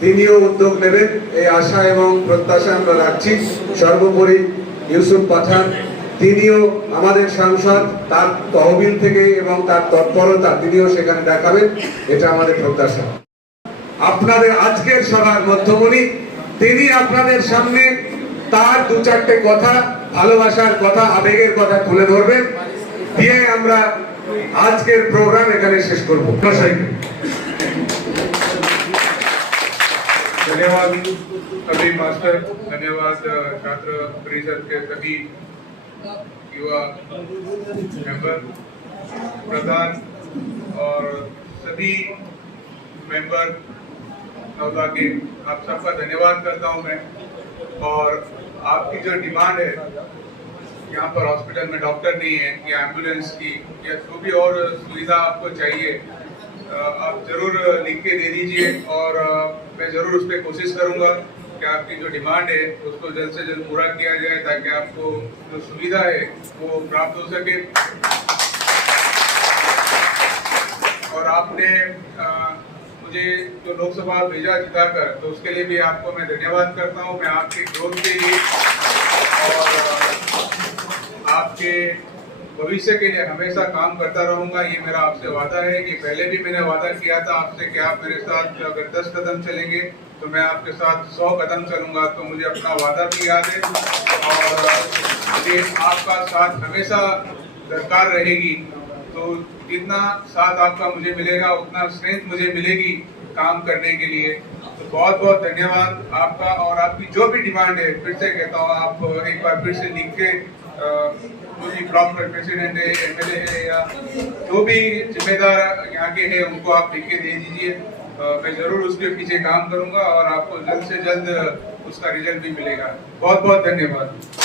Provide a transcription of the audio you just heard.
তিনিও উদ্যোগ নেবেন। এই আশা এবং প্রত্যাশা আমরা রাখছি। সর্বোপরি ইউসুফ পাঠান, তিনিও আমাদের সাংসদ, তার তহবিল থেকে এবং তার তৎপরতা তিনিও সেখানে দেখাবেন। এটা আমাদের প্রত্যাশা। আপনাদের আজকের সভার মধ্যমণি, তিনি আপনাদের সামনে তার দু চারটে কথা, ভালোবাসার কথা, আবেগের কথা তুলে ধরবেন। দিয়ে আমরা আজকের প্রোগ্রাম এখানে শেষ করব। धन्यवाद, सभी मास्टर, धन्यवाद छात्र परिषद के सभी युवा मेंबर, प्रधान और सभी मेंबर नौता के आप सबका धन्यवाद करता हूँ मैं। और आपकी जो डिमांड है, यहाँ पर हॉस्पिटल में डॉक्टर नहीं है, या एंबुलेंस की, या जो भी और सुविधा आपको चाहिए आप ज़रूर लिख के दे दीजिए और मैं ज़रूर उस पर कोशिश करूँगा कि आपकी जो डिमांड है उसको जल्द से जल्द पूरा किया जाए ताकि आपको जो सुविधा है वो प्राप्त हो सके। और आपने अ, मुझे जो लोकसभा भेजा जिताकर तो उसके लिए भी आपको मैं धन्यवाद करता हूँ। मैं आपके ग्रोथ के लिए और आपके भविष्य के लिए हमेशा काम करता रहूँगा, ये मेरा आपसे वादा है कि पहले भी मैंने वादा किया था आपसे कि आप मेरे साथ अगर दस कदम चलेंगे तो मैं आपके साथ सौ कदम चलूँगा तो मुझे अपना वादा भी याद है। और मुझे आपका साथ हमेशा दरकार रहेगी तो जितना साथ आपका मुझे मिलेगा, उतना स्ट्रेंथ मुझे मिलेगी काम करने के लिए। बहुत बहुत धन्यवाद आपका और आपकी जो भी डिमांड है, फिर से कहता हूँ, आप एक बार फिर से लिख के भी ब्लॉक का प्रेसिडेंट है एमएलए है या जो भी जिम्मेदार यहाँ के हैं, उनको आप लिख के दे दीजिए। मैं ज़रूर उसके पीछे काम करूँगा और आपको जल्द से जल्द उसका रिज़ल्ट भी मिलेगा। बहुत बहुत धन्यवाद।